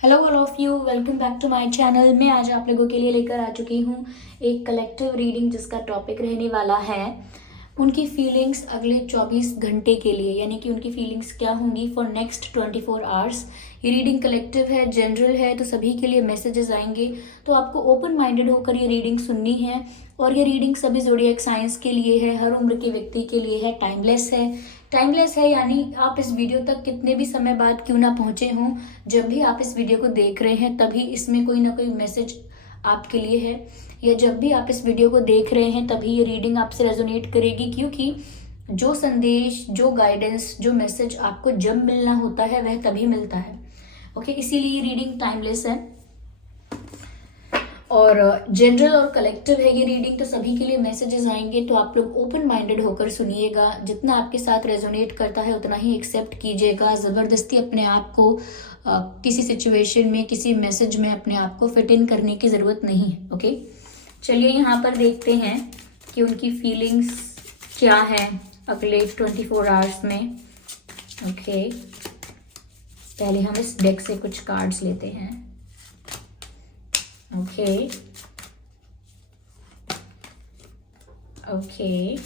Hello all of you, welcome back to my channel. मैं आज आप लोगों के लिए लेकर आ चुकी हूँ एक कलेक्टिव रीडिंग जिसका टॉपिक रहने वाला है उनकी फीलिंग्स अगले 24 घंटे के लिए, यानी कि उनकी फीलिंग्स क्या होंगी फॉर नेक्स्ट 24 आवर्स। ये रीडिंग कलेक्टिव है, जनरल है, तो सभी के लिए मैसेजेस आएंगे। तो आपको ओपन माइंडेड होकर ये रीडिंग सुननी है। और ये रीडिंग सभी ज़ोडिएक साइंस के लिए है, हर उम्र के व्यक्ति के लिए है, टाइमलेस है। टाइमलेस है यानी आप इस वीडियो तक कितने भी समय बाद क्यों ना पहुंचे हों, जब भी आप इस वीडियो को देख रहे हैं तभी इसमें कोई ना कोई मैसेज आपके लिए है। या जब भी आप इस वीडियो को देख रहे हैं तभी ये रीडिंग आपसे रेजोनेट करेगी, क्योंकि जो संदेश, जो गाइडेंस, जो मैसेज आपको जब मिलना होता है वह तभी मिलता है। ओके, इसीलिए ये रीडिंग टाइमलेस है और जनरल और कलेक्टिव है ये रीडिंग। तो सभी के लिए मैसेजेस आएंगे, तो आप लोग ओपन माइंडेड होकर सुनिएगा। जितना आपके साथ रेजोनेट करता है उतना ही एक्सेप्ट कीजिएगा। ज़बरदस्ती अपने आप को किसी सिचुएशन में, किसी मैसेज में अपने आप को फिट इन करने की ज़रूरत नहीं है। ओके, चलिए यहाँ पर देखते हैं कि उनकी फीलिंग्स क्या है अगले 24 आवर्स में। ओके, पहले हम इस डेक से कुछ कार्ड्स लेते हैं। ओके ओके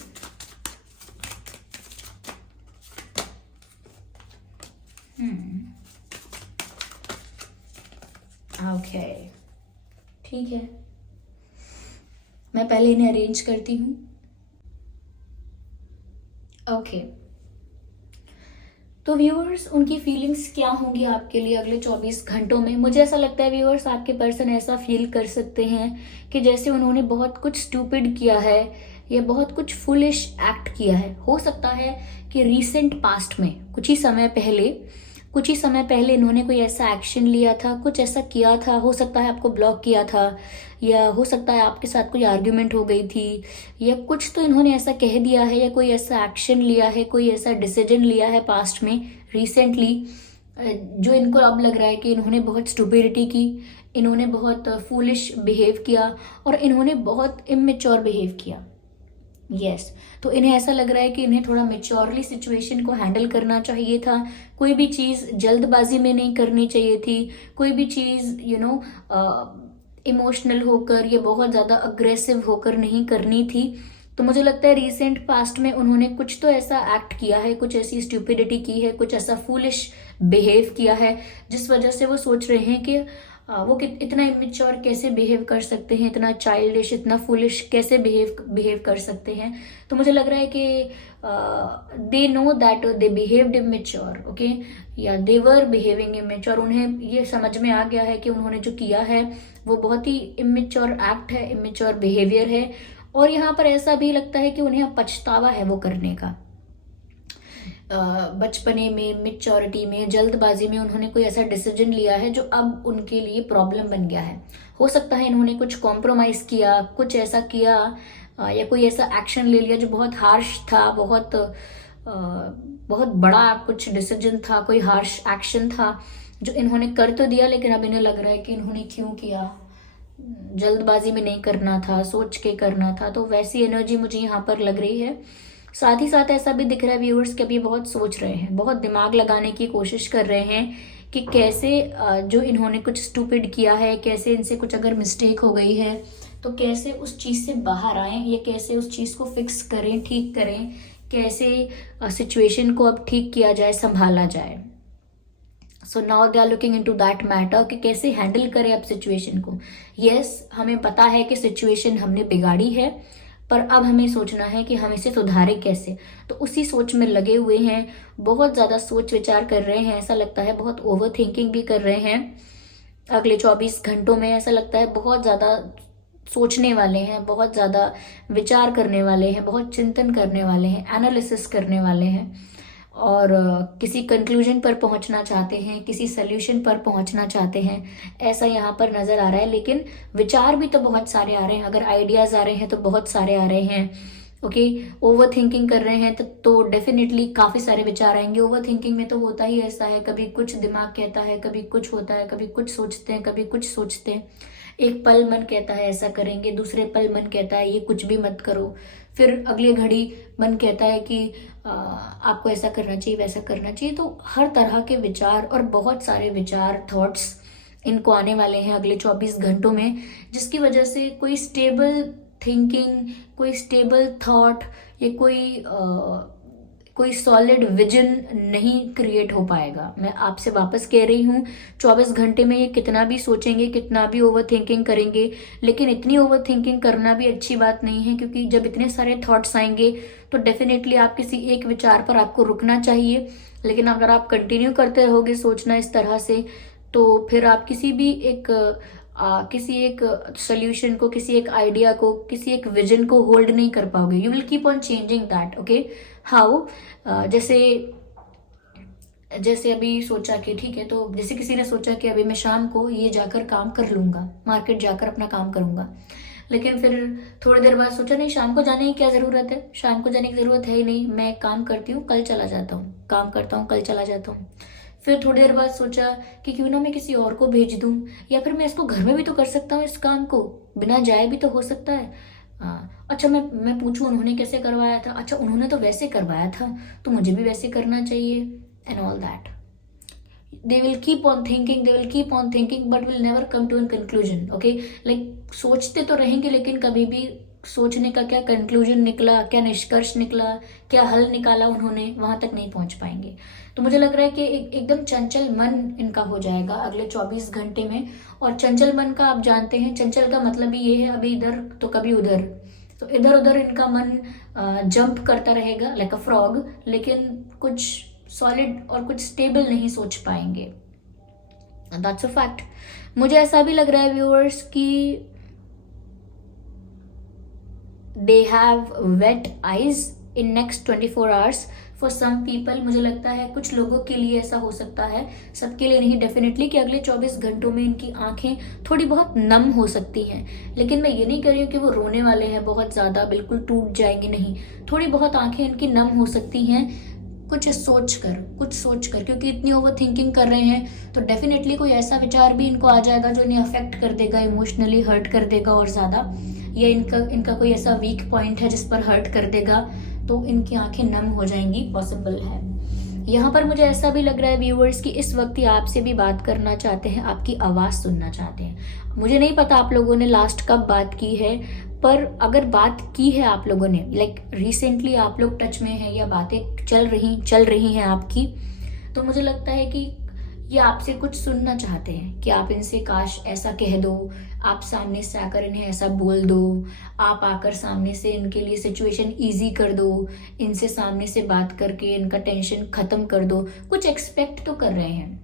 ओके, ठीक है, मैं पहले इन्हें अरेंज करती हूँ। ओके, तो व्यूअर्स, उनकी फीलिंग्स क्या होंगी आपके लिए अगले 24 घंटों में। मुझे ऐसा लगता है व्यूअर्स, आपके पर्सन ऐसा फील कर सकते हैं कि जैसे उन्होंने बहुत कुछ स्टूपिड किया है या बहुत कुछ फुलिश एक्ट किया है। हो सकता है कि रीसेंट पास्ट में कुछ ही समय पहले इन्होंने कोई ऐसा एक्शन लिया था, कुछ ऐसा किया था। हो सकता है आपको ब्लॉक किया था, या हो सकता है आपके साथ कोई आर्ग्यूमेंट हो गई थी, या कुछ तो इन्होंने ऐसा कह दिया है, या कोई ऐसा एक्शन लिया है, कोई ऐसा डिसीजन लिया है पास्ट में रिसेंटली, जो इनको अब लग रहा है कि इन्होंने बहुत स्टुपिडिटी की, इन्होंने बहुत फूलिश बिहेव किया और इन्होंने बहुत इमेच्योर बिहेव किया। यस, तो इन्हें ऐसा लग रहा है कि इन्हें थोड़ा मेच्योरली सिचुएशन को हैंडल करना चाहिए था। कोई भी चीज़ जल्दबाजी में नहीं करनी चाहिए थी। कोई भी चीज़ इमोशनल होकर या बहुत ज़्यादा अग्रेसिव होकर नहीं करनी थी। तो मुझे लगता है रिसेंट पास्ट में उन्होंने कुछ तो ऐसा एक्ट किया है, कुछ ऐसी स्टुपिडिटी की है, कुछ ऐसा फूलिश बिहेव किया है जिस वजह से वो सोच रहे हैं कि वो इतना इमेच्योर कैसे बिहेव कर सकते हैं, इतना चाइल्डिश, इतना फुलिश कैसे बिहेव कर सकते हैं। तो मुझे लग रहा है कि they know that they behaved immature. Okay, या दे वर बिहेविंग इमेच्योर। उन्हें ये समझ में आ गया है कि उन्होंने जो किया है वो बहुत ही इमेच्योर एक्ट है, इमेच्योर बिहेवियर है। और यहाँ पर ऐसा भी लगता है कि उन्हें पछतावा है वो करने का। बचपने में, मेच्योरिटी में, जल्दबाजी में उन्होंने कोई ऐसा डिसीजन लिया है जो अब उनके लिए प्रॉब्लम बन गया है। हो सकता है इन्होंने कुछ कॉम्प्रोमाइज किया, कुछ ऐसा किया, या कोई ऐसा एक्शन ले लिया जो बहुत हार्श था, बहुत बड़ा कुछ डिसीजन था, कोई हार्श एक्शन था जो इन्होंने कर तो दिया, लेकिन अब इन्हें लग रहा है कि इन्होंने क्यों किया, जल्दबाजी में नहीं करना था, सोच के करना था। तो वैसी एनर्जी मुझे यहाँ पर लग रही है। साथ ही साथ ऐसा भी दिख रहा है व्यूअर्स कि अभी बहुत सोच रहे हैं, बहुत दिमाग लगाने की कोशिश कर रहे हैं कि कैसे जो इन्होंने कुछ स्टूपिड किया है, कैसे इनसे कुछ अगर मिस्टेक हो गई है तो कैसे उस चीज़ से बाहर आए, या कैसे उस चीज़ को फिक्स करें, ठीक करें, कैसे सिचुएशन को अब ठीक किया जाए, संभाला जाए। So now they are looking into that matter कि कैसे हैंडल करें अब सिचुएशन को। यस, हमें पता है कि सिचुएशन हमने बिगाड़ी है, पर अब हमें सोचना है कि हम इसे सुधारें कैसे। तो उसी सोच में लगे हुए हैं, बहुत ज़्यादा सोच विचार कर रहे हैं। ऐसा लगता है बहुत ओवर थिंकिंग भी कर रहे हैं अगले 24 घंटों में। ऐसा लगता है बहुत ज़्यादा सोचने वाले हैं, बहुत ज़्यादा विचार करने वाले हैं, बहुत चिंतन करने वाले हैं, एनालिसिस करने वाले हैं, और किसी कंक्लूजन पर पहुंचना चाहते हैं, किसी सोल्यूशन पर पहुंचना चाहते हैं, ऐसा यहाँ पर नज़र आ रहा है। लेकिन विचार भी तो बहुत सारे आ रहे हैं, अगर आइडियाज़ आ रहे हैं तो बहुत सारे आ रहे हैं। ओके, ओवर थिंकिंग कर रहे हैं तो डेफिनेटली काफ़ी सारे विचार आएंगे। ओवर थिंकिंग में तो होता ही ऐसा है, कभी कुछ दिमाग कहता है, कभी कुछ होता है, कभी कुछ सोचते हैं, कभी कुछ सोचते हैं। एक पल मन कहता है ऐसा करेंगे, दूसरे पल मन कहता है ये कुछ भी मत करो, फिर अगली घड़ी मन कहता है कि आपको ऐसा करना चाहिए, वैसा करना चाहिए। तो हर तरह के विचार और बहुत सारे विचार, थॉट्स इनको आने वाले हैं अगले 24 घंटों में, जिसकी वजह से कोई स्टेबल थिंकिंग, कोई स्टेबल थॉट या कोई सॉलिड विजन नहीं क्रिएट हो पाएगा। मैं आपसे वापस कह रही हूँ, 24 घंटे में ये कितना भी सोचेंगे, कितना भी ओवर थिंकिंग करेंगे, लेकिन इतनी ओवर थिंकिंग करना भी अच्छी बात नहीं है, क्योंकि जब इतने सारे थॉट्स आएंगे तो डेफिनेटली आप किसी एक विचार पर आपको रुकना चाहिए। लेकिन अगर आप कंटिन्यू करते रहोगे सोचना इस तरह से, तो फिर आप किसी एक सोल्यूशन को, किसी एक आइडिया को, किसी एक विजन को होल्ड नहीं कर पाओगे। You will keep on changing that. Okay, how? जैसे अभी सोचा कि ठीक है, तो जैसे किसी ने सोचा कि अभी मैं शाम को ये जाकर काम कर लूंगा, मार्केट जाकर अपना काम करूंगा, लेकिन फिर थोड़ी देर बाद सोचा नहीं, शाम को जाने की क्या ज़रूरत है, शाम को जाने की ज़रूरत है ही नहीं, मैं काम करती हूँ कल चला जाता हूँ, काम करता हूँ कल चला जाता हूँ। फिर थोड़ी देर बाद सोचा कि क्यों ना मैं किसी और को भेज दूँ, या फिर मैं इसको घर में भी तो कर सकता हूँ, इस काम को बिना जाए भी तो हो सकता है। अच्छा, मैं पूछूं उन्होंने कैसे करवाया था, अच्छा उन्होंने तो वैसे करवाया था, तो मुझे भी वैसे करना चाहिए, and all that. they will keep on thinking but will never come to a conclusion. Okay, like सोचते तो रहेंगे, लेकिन कभी भी सोचने का क्या कंक्लूजन निकला, क्या निष्कर्ष निकला, क्या हल निकाला उन्होंने, वहां तक नहीं पहुंच पाएंगे। तो मुझे लग रहा है कि एकदम चंचल मन इनका हो जाएगा अगले 24 घंटे में। और चंचल मन का आप जानते हैं, चंचल का मतलब ही ये है, अभी इधर तो कभी उधर, तो इधर उधर इनका मन जंप करता रहेगा लाइक अ फ्रॉग, लेकिन कुछ सॉलिड और कुछ स्टेबल नहीं सोच पाएंगे। That's a fact. मुझे ऐसा भी लग रहा है व्यूअर्स कि they have wet eyes in next 24 hours for some people. मुझे लगता है कुछ लोगों के लिए ऐसा हो सकता है, सबके लिए नहीं डेफिनेटली, कि अगले 24 घंटों में इनकी आंखें थोड़ी बहुत नम हो सकती हैं। लेकिन मैं ये नहीं कह रही हूँ कि वो रोने वाले हैं बहुत ज़्यादा, बिल्कुल टूट जाएंगे, नहीं। थोड़ी बहुत आंखें इनकी नम हो सकती हैं, कुछ सोच कर, क्योंकि इतनी ओवर थिंकिंग कर रहे हैं तो डेफिनेटली कोई ऐसा विचार भी इनको आ जाएगा जो इन्हें अफेक्ट कर देगा, इमोशनली हर्ट कर देगा और ज़्यादा, या इनका कोई ऐसा वीक पॉइंट है जिस पर हर्ट कर देगा, तो इनकी आंखें नम हो जाएंगी, पॉसिबल है। यहाँ पर मुझे ऐसा भी लग रहा है व्यूअर्स कि इस वक्त ये आपसे भी बात करना चाहते हैं, आपकी आवाज़ सुनना चाहते हैं। मुझे नहीं पता आप लोगों ने लास्ट कब बात की है, पर अगर बात की है आप लोगों ने, लाइक रिसेंटली आप लोग टच में हैं या बातें चल रही हैं आपकी, तो मुझे लगता है कि ये आपसे कुछ सुनना चाहते हैं कि आप इनसे काश ऐसा कह दो, आप सामने से आकर इन्हें ऐसा बोल दो, आप आकर सामने से इनके लिए सिचुएशन इजी कर दो, इनसे सामने से बात करके इनका टेंशन खत्म कर दो, कुछ एक्सपेक्ट तो कर रहे हैं।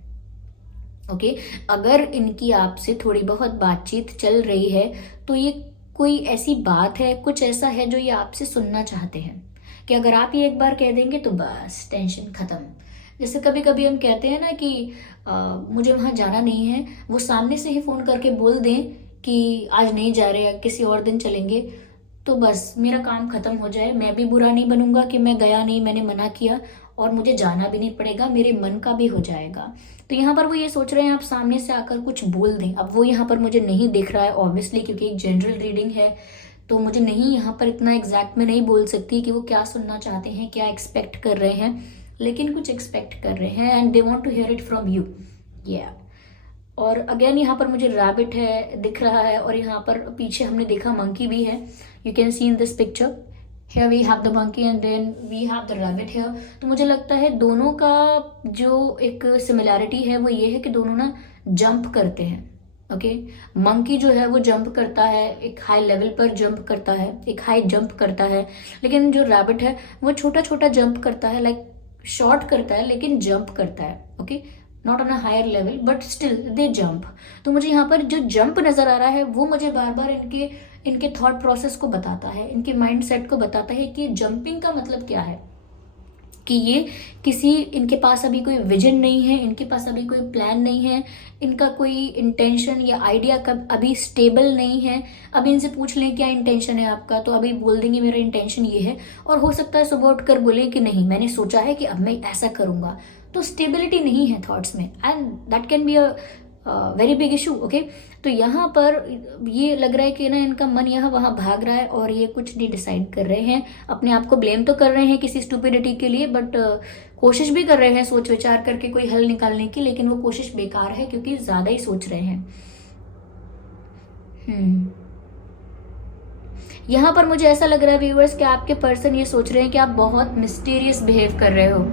ओके, अगर इनकी आपसे थोड़ी बहुत बातचीत चल रही है तो ये कोई ऐसी बात है, कुछ ऐसा है जो ये आपसे सुनना चाहते हैं, कि अगर आप ये एक बार कह देंगे तो बस टेंशन खत्म। जैसे कभी कभी हम कहते हैं ना कि मुझे वहाँ जाना नहीं है, वो सामने से ही फ़ोन करके बोल दें कि आज नहीं जा रहे, किसी और दिन चलेंगे, तो बस मेरा काम खत्म हो जाए, मैं भी बुरा नहीं बनूंगा कि मैं गया नहीं, मैंने मना किया, और मुझे जाना भी नहीं पड़ेगा, मेरे मन का भी हो जाएगा। तो यहाँ पर वो ये सोच रहे हैं आप सामने से आकर कुछ बोल दें। अब वो यहाँ पर मुझे नहीं दिख रहा है ऑब्वियसली, क्योंकि एक जनरल रीडिंग है, तो मुझे नहीं यहाँ पर इतना एग्जैक्ट में नहीं बोल सकती कि वो क्या सुनना चाहते हैं, क्या एक्सपेक्ट कर रहे हैं, लेकिन कुछ एक्सपेक्ट कर रहे हैं and they want to hear it from you. या और अगेन यहाँ पर मुझे रैबिट है दिख रहा है, और यहाँ पर पीछे हमने देखा मंकी भी है। You can see in this picture, here we have the monkey and then we have the rabbit here। तो मुझे लगता है दोनों का जो एक सिमिलैरिटी है वो ये है कि दोनों ना जंप करते हैं। ओके, मंकी जो है वो जंप करता है, एक हाई लेवल पर जंप करता है, एक हाई जंप करता है, लेकिन जो रैबिट है वो छोटा छोटा जंप करता है, लाइक शॉर्ट करता है लेकिन जंप करता है। Okay, not on a higher level but still they jump. तो मुझे यहाँ पर जो जंप नजर आ रहा है वो मुझे बार बार इनके थॉट प्रोसेस को बताता है, इनके माइंड सेट को बताता है कि जंपिंग का मतलब क्या है, कि ये इनके पास अभी कोई विजन नहीं है, इनके पास अभी कोई प्लान नहीं है, इनका कोई इंटेंशन या आइडिया कब अभी स्टेबल नहीं है। अभी इनसे पूछ लें क्या इंटेंशन है आपका, तो अभी बोल देंगे मेरा इंटेंशन ये है, और हो सकता है सुबह उठकर बोले कि नहीं मैंने सोचा है कि अब मैं ऐसा करूंगा। तो स्टेबिलिटी नहीं है थॉट्स में, and that can be a very big issue. Okay, तो यहाँ पर ये लग रहा है कि ना इनका मन यहाँ वहाँ भाग रहा है और ये कुछ नहीं डिसाइड कर रहे हैं। अपने आप को ब्लेम तो कर रहे हैं किसी स्टूपिडिटी के लिए, बट कोशिश भी कर रहे हैं सोच विचार करके कोई हल निकालने की, लेकिन वो कोशिश बेकार है क्योंकि ज्यादा ही सोच रहे हैं। यहाँ पर मुझे ऐसा लग रहा है व्यूअर्स कि आपके पर्सन ये सोच रहे हैं कि आप बहुत मिस्टीरियस बिहेव कर रहे हो।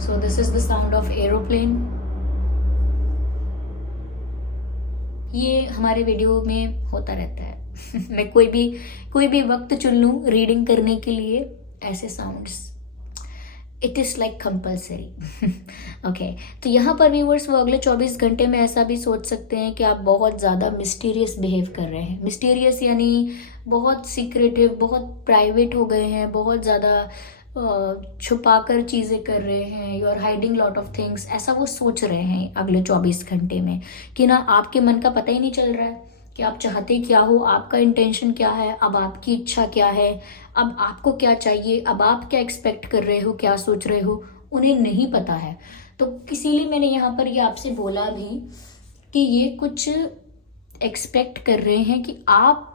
So this is the sound of aeroplane. ये हमारे वीडियो में होता रहता है मैं कोई भी वक्त चुन लूं रीडिंग करने के लिए, ऐसे sounds, it is like compulsory. Okay, तो यहाँ पर व्यूअर्स वो अगले 24 घंटे में ऐसा भी सोच सकते हैं कि आप बहुत ज़्यादा मिस्टीरियस बिहेव कर रहे हैं। मिस्टीरियस यानी बहुत सीक्रेटिव, बहुत प्राइवेट हो गए हैं, बहुत ज़्यादा छुपा कर चीज़ें कर रहे हैं, you are hiding lot of things, ऐसा वो सोच रहे हैं अगले 24 घंटे में कि ना आपके मन का पता ही नहीं चल रहा है कि आप चाहते क्या हो, आपका इंटेंशन क्या है, अब आपकी इच्छा क्या है, अब आपको क्या चाहिए, अब आप क्या एक्सपेक्ट कर रहे हो, क्या सोच रहे हो, उन्हें नहीं पता है। तो इसीलिए मैंने यहाँ पर ये आपसे बोला भी कि ये कुछ एक्सपेक्ट कर रहे हैं कि आप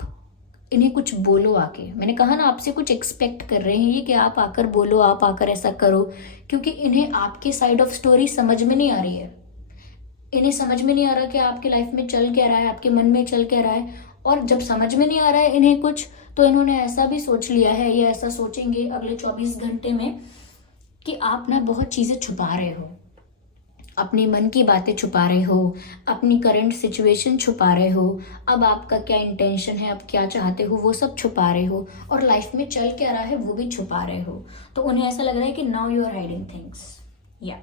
इन्हें कुछ बोलो आके। मैंने कहा ना आपसे कुछ एक्सपेक्ट कर रहे हैं ये कि आप आकर बोलो, आप आकर ऐसा करो, क्योंकि इन्हें आपकी साइड ऑफ स्टोरी समझ में नहीं आ रही है। इन्हें समझ में नहीं आ रहा कि आपकी लाइफ में चल क्या रहा है, आपके मन में चल क्या रहा है। और जब समझ में नहीं आ रहा है इन्हें कुछ, तो इन्होंने ऐसा भी सोच लिया है, ये ऐसा सोचेंगे अगले 24 घंटे में कि आप ना बहुत चीज़ें छुपा रहे हो, अपने मन की बातें छुपा रहे हो, अपनी करंट सिचुएशन छुपा रहे हो, अब आपका क्या इंटेंशन है, अब क्या चाहते हो, वो सब छुपा रहे हो, और लाइफ में चल क्या रहा है वो भी छुपा रहे हो। तो उन्हें ऐसा लग रहा है कि now you are hiding things. या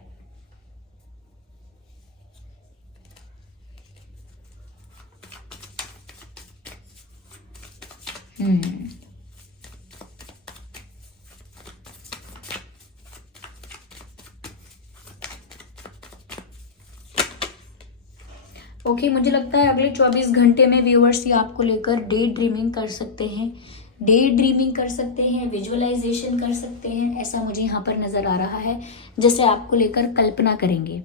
ओके, मुझे लगता है अगले 24 घंटे में व्यूअर्स ये आपको लेकर डे ड्रीमिंग कर सकते हैं, विजुअलाइजेशन कर सकते हैं, ऐसा मुझे यहाँ पर नज़र आ रहा है। जैसे आपको लेकर कल्पना करेंगे।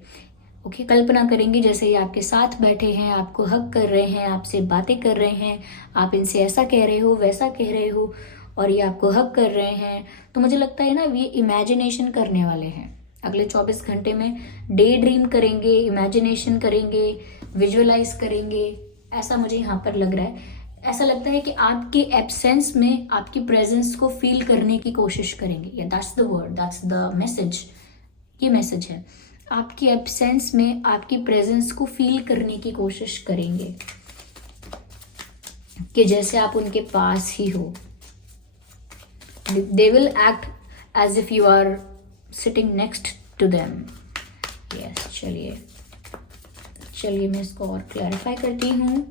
ओके, कल्पना करेंगे जैसे ये आपके साथ बैठे हैं, आपको हक कर रहे हैं, आपसे बातें कर रहे हैं, आप इनसे ऐसा कह रहे हो, वैसा कह रहे हो, और ये आपको हक कर रहे हैं। तो मुझे लगता है ना ये इमेजिनेशन करने वाले हैं अगले 24 घंटे में। डे ड्रीम करेंगे, इमेजिनेशन करेंगे, विजुअलाइज करेंगे, ऐसा मुझे यहाँ पर लग रहा है। ऐसा लगता है कि आपके एब्सेंस में आपकी प्रेजेंस को फील करने की कोशिश करेंगे। या that's the word, that's the message, ये मैसेज है। आपकी एब्सेंस में आपकी प्रेजेंस को फील करने की कोशिश करेंगे कि जैसे आप उनके पास ही हो। They will act as if you are sitting next to them. Yes, चलिए मैं इसको और क्लैरिफाई करती हूँ।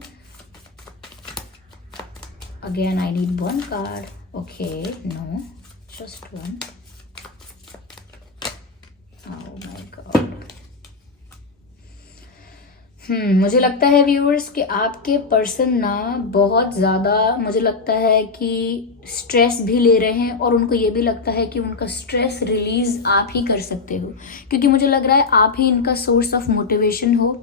Again I need one card. Okay, no, just one. Oh my God. मुझे लगता है व्यूअर्स कि आपके पर्सन ना बहुत ज़्यादा, मुझे लगता है कि स्ट्रेस भी ले रहे हैं, और उनको ये भी लगता है कि उनका स्ट्रेस रिलीज आप ही कर सकते हो, क्योंकि मुझे लग रहा है आप ही इनका सोर्स ऑफ मोटिवेशन हो,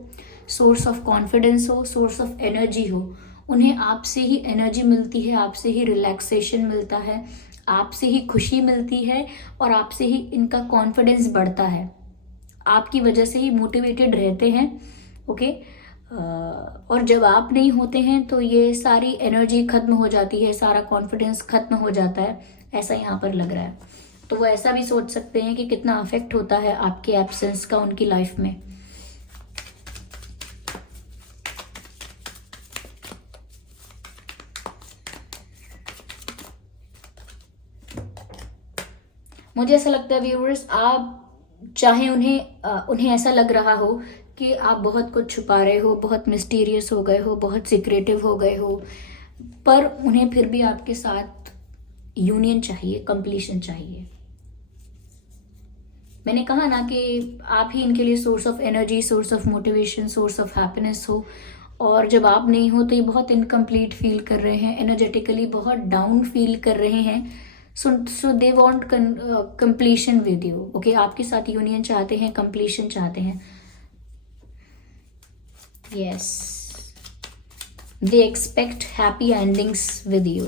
सोर्स ऑफ कॉन्फिडेंस हो, सोर्स ऑफ एनर्जी हो। उन्हें आपसे ही एनर्जी मिलती है, आपसे ही रिलैक्सेशन मिलता है, आपसे ही खुशी मिलती है, और आपसे ही इनका कॉन्फिडेंस बढ़ता है, आपकी वजह से ही मोटिवेटेड रहते हैं। ओके, और जब आप नहीं होते हैं तो ये सारी एनर्जी खत्म हो जाती है, सारा कॉन्फिडेंस खत्म हो जाता है, ऐसा यहाँ पर लग रहा है। तो वो ऐसा भी सोच सकते हैं कि कितना अफेक्ट होता है आपके एब्सेंस का उनकी लाइफ में। मुझे ऐसा लगता है व्यूअर्स, आप चाहे उन्हें ऐसा लग रहा हो कि आप बहुत कुछ छुपा रहे हो, बहुत मिस्टीरियस हो गए हो, बहुत सीक्रेटिव हो गए हो, पर उन्हें फिर भी आपके साथ यूनियन चाहिए, कंप्लीशन चाहिए। मैंने कहा ना कि आप ही इनके लिए source of energy, source of motivation, source of happiness हो, और जब आप नहीं हो तो ये बहुत इनकम्प्लीट फील कर रहे हैं, एनर्जेटिकली बहुत डाउन फील कर रहे हैं। So they want completion with you. Okay, आपके साथ यूनियन चाहते हैं, कंप्लीशन चाहते हैं। Yes, they expect happy endings with you.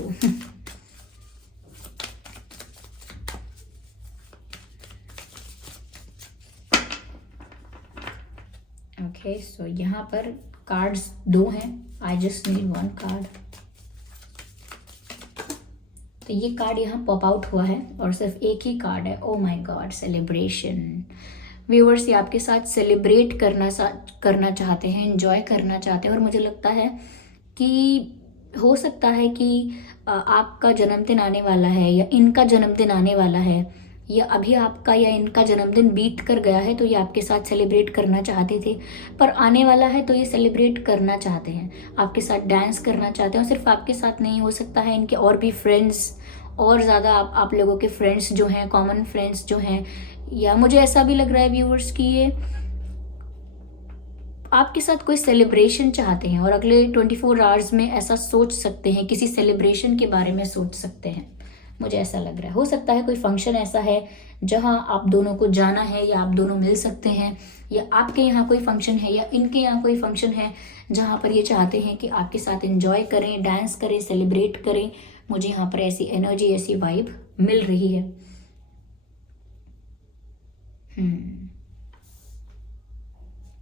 Okay, so यहाँ पर कार्ड्स 2 हैं, आई जस्ट नीड 1 कार्ड। तो ये कार्ड यहाँ पॉप आउट हुआ है और सिर्फ एक ही कार्ड है। Oh my God, celebration. Viewers, ये आपके साथ सेलिब्रेट करना चाहते हैं, एंजॉय करना चाहते हैं। और मुझे लगता है कि हो सकता है कि आपका जन्मदिन आने वाला है या इनका जन्मदिन आने वाला है, या अभी आपका या इनका जन्मदिन बीत कर गया है, तो ये आपके साथ सेलिब्रेट करना चाहते थे, पर आने वाला है तो ये सेलिब्रेट करना चाहते हैं, आपके साथ डांस करना चाहते हैं। और सिर्फ आपके साथ नहीं, हो सकता है इनके और भी फ्रेंड्स, और ज़्यादा आप लोगों के फ्रेंड्स जो हैं, कॉमन फ्रेंड्स जो हैं, या मुझे ऐसा भी लग रहा है व्यूअर्स कि ये आपके साथ कोई सेलिब्रेशन चाहते हैं और अगले 24 आवर्स में ऐसा सोच सकते हैं, किसी सेलिब्रेशन के बारे में सोच सकते हैं। मुझे ऐसा लग रहा है, हो सकता है कोई फंक्शन ऐसा है जहां आप दोनों को जाना है या आप दोनों मिल सकते हैं, या आपके यहाँ कोई फंक्शन है या इनके यहाँ कोई फंक्शन है जहां पर ये चाहते हैं कि आपके साथ एंजॉय करें, डांस करें, सेलिब्रेट करें। मुझे यहाँ पर ऐसी एनर्जी, ऐसी वाइब मिल रही है।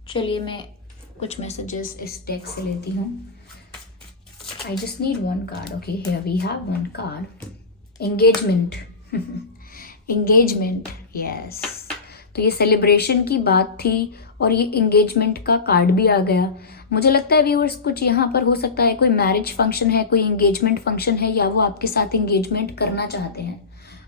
चलिए मैं कुछ मैसेजेस इस डेक से लेती हूँ। I just need 1 card. Okay, here we have 1 card. Engagement. Engagement, yes. तो ये सेलिब्रेशन की बात थी और ये एंगेजमेंट का कार्ड भी आ गया। मुझे लगता है व्यूअर्स, कुछ यहाँ पर हो सकता है कोई मैरिज फंक्शन है, कोई एंगेजमेंट फंक्शन है, या वो आपके साथ एंगेजमेंट करना चाहते हैं।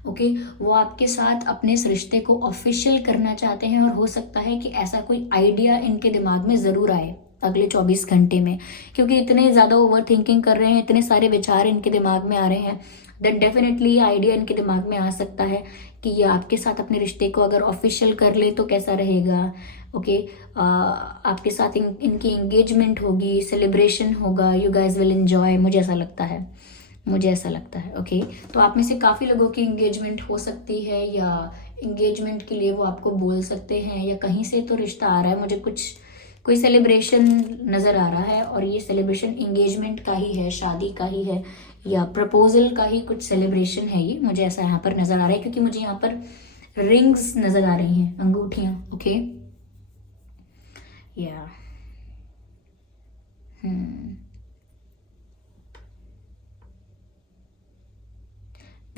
ओके, वो आपके साथ अपने इस रिश्ते को ऑफिशियल करना चाहते हैं। और हो सकता है कि ऐसा कोई आइडिया इनके दिमाग में ज़रूर आए अगले 24 घंटे में, क्योंकि इतने ज़्यादा ओवर थिंकिंग कर रहे हैं, इतने सारे विचार इनके दिमाग में आ रहे हैं। देन डेफिनेटली ये आइडिया इनके दिमाग में आ सकता है कि ये आपके साथ अपने रिश्ते को अगर ऑफिशियल कर ले तो कैसा रहेगा। ओके, आपके साथ इनकी एंगेजमेंट होगी, सेलिब्रेशन होगा, यू गाइज विल एंजॉय। मुझे ऐसा लगता है, मुझे ऐसा लगता है। ओके, तो आप में से काफ़ी लोगों की एंगेजमेंट हो सकती है, या एंगेजमेंट के लिए वो आपको बोल सकते हैं, या कहीं से तो रिश्ता आ रहा है। मुझे कोई सेलिब्रेशन नज़र आ रहा है, और ये सेलिब्रेशन एंगेजमेंट का ही है, शादी का ही है, या प्रपोजल का ही कुछ सेलिब्रेशन है। ये मुझे ऐसा यहाँ पर नज़र आ रहा है, क्योंकि मुझे यहाँ पर रिंग्स नज़र आ रही हैं, अंगूठियाँ। ओके, या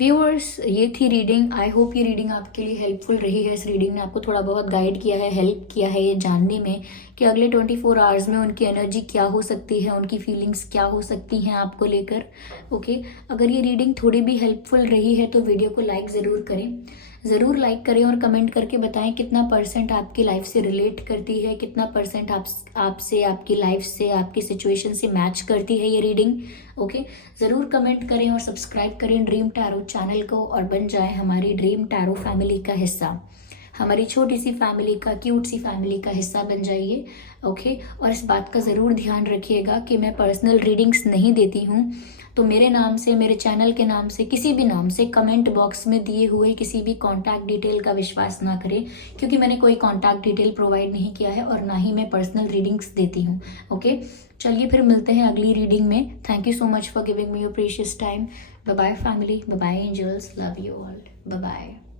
व्यूअर्स, ये थी रीडिंग। आई होप ये रीडिंग आपके लिए हेल्पफुल रही है। इस रीडिंग ने आपको थोड़ा बहुत गाइड किया है, हेल्प किया है ये जानने में कि अगले 24 आवर्स में उनकी एनर्जी क्या हो सकती है, उनकी फीलिंग्स क्या हो सकती हैं आपको लेकर। ओके, अगर ये रीडिंग थोड़ी भी हेल्पफुल रही है तो वीडियो को लाइक ज़रूर करें, ज़रूर लाइक करें, और कमेंट करके बताएं कितना % आपकी लाइफ से रिलेट करती है, कितना % आपसे, आपकी लाइफ से, आपकी सिचुएशन से मैच करती है ये रीडिंग। ओके, ज़रूर कमेंट करें और सब्सक्राइब करें ड्रीम टैरो चैनल को, और बन जाएं हमारी ड्रीम टैरो फैमिली का हिस्सा। हमारी छोटी सी फैमिली का, क्यूट सी फैमिली का हिस्सा बन जाइए। ओके, और इस बात का ज़रूर ध्यान रखिएगा कि मैं पर्सनल रीडिंग्स नहीं देती हूँ, तो मेरे नाम से, मेरे चैनल के नाम से, किसी भी नाम से कमेंट बॉक्स में दिए हुए किसी भी कॉन्टैक्ट डिटेल का विश्वास ना करें, क्योंकि मैंने कोई कॉन्टैक्ट डिटेल प्रोवाइड नहीं किया है, और ना ही मैं पर्सनल रीडिंग्स देती हूँ। ओके, चलिए फिर मिलते हैं अगली रीडिंग में। Thank you so much for giving me your precious time. Bye bye family, bye bye angels, love you all, bye bye.